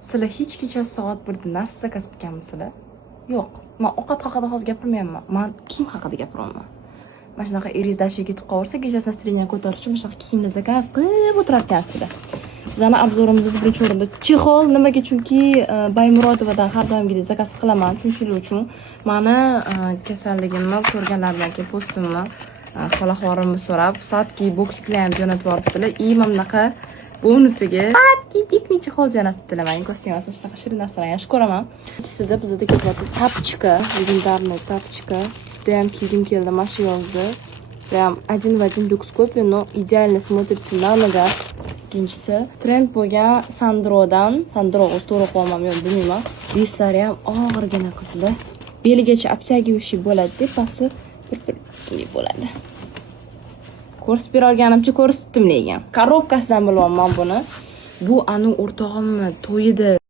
Sizlar hech kecha soat 1da narsa zakaz qilganmisizlar? Yo'q. Men ovqat haqida hozir gapirmayapman. Men kiyim haqida gapiryapman. Mana shunaqa eringiz dashiga ketib qolsa, kechasi настроение ko'tarish uchun mana shunaqa kiyimni zakaz qilib o'tirarkansizlar. Bizning obzorimizda birinchi o'rinda chexol nimaga? Chunki Baymurodovadan har doimgidek zakaz qilaman. Tushunishlar uchun meni kasalligimni ko'rganlardan keyin postimni xolaqorimni so'rab, soatki boksiklar ham jo'natib yuboribdilar. Mana bunaqa bonusiga soatki piknichi hol jo'natibdilar. Men kostyumasi shunaqa shirin narsalarni yaxshi ko'raman. Ikkisida bizda ko'plab tapchika, legendarniy tapchika. Judayam kiygim keldi, mana shu yozda. Прям один в один люкс копия, но идеально смотрится на ногах. Ikkinchisi trend bo'lgan Sandrodan, Sandro o'z to'g'ri qo'yamam yo'q bilmayman. Beslari ham og'irgina qizlar. Beligacha obtягивающий bo'ladi, deb pasti bir bo'ladi. Ko'rsatib bera olganimcha ko'rsatdim lekin. Korobkasidan bilaman buni. Bu anu o'rtog'imni to'yida